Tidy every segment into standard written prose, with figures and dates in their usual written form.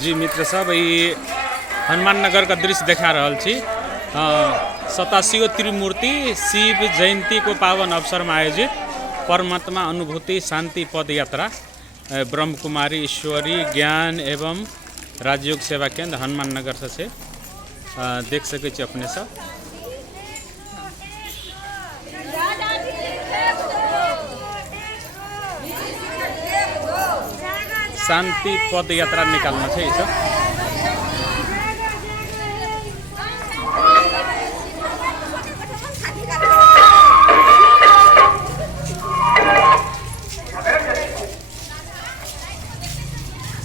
जी मित्र सब ये हनुमान नगर का दृश्य देखा रहा छी। 87 त्रिमूर्ति शिव जयंती को पावन अवसर में आयोजित परमात्मा अनुभूति शांति पद यात्रा ब्रह्म कुमारी ईश्वरी ज्ञान एवं राजयोग सेवा केंद्र हनुमान नगर से देख सके अपने सब। शांति पद यात्रा निकालना है सब।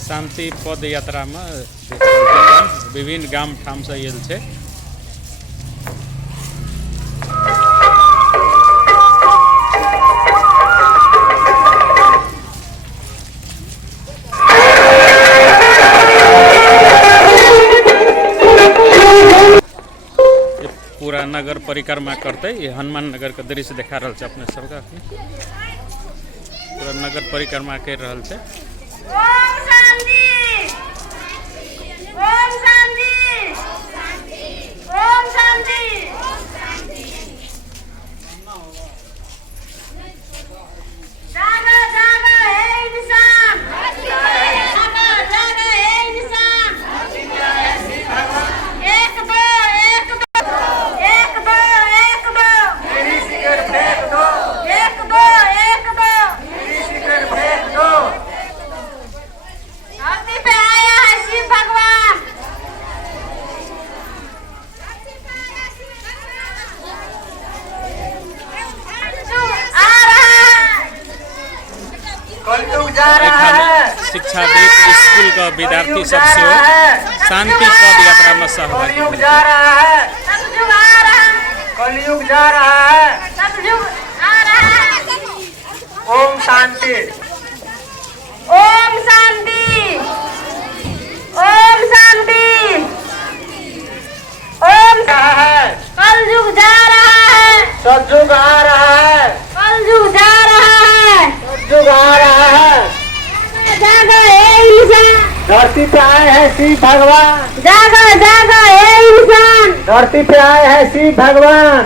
शांति पद यात्रा में विभिन्न गाम ठाम से आयल है। पूरा नगर परिक्रमा करते हनुमान नगर का दृश्य देखा रहा है अपने सबका। पूरा नगर परिक्रमा कर रहा है। ओम शांति, ओम शांति, ओम शांति। जागा जागा हे इंसान, जागा जागा हे इंसान। एक दो एक दो एक दो एक दो मेरी सिगरेट फेंक दो। एक दो मेरी सिगरेट फेंक दो। धरती पे आया है शिव भगवान। आ रहा है, कलयुग जा रहा है। शिक्षाविद स्कूल का विद्यार्थी सबसे शांति पद यात्रा में सहभागी। कलयुग जा रहा है, सतयुग आ रहा है, कलयुग जा रहा है, सतयुग आ रहा है। ओम शांति, ओम शांति, ओम शांति, ओम कलयुग जा रहा है, सतयुग आ रहा है, कलयुग जा रहा है, सतयुग आ रहा है। जागा हे इंसान, धरती पे आए हैं शिव भगवान। जागा जागा हे इंसान, धरती पे आए हैं शिव भगवान।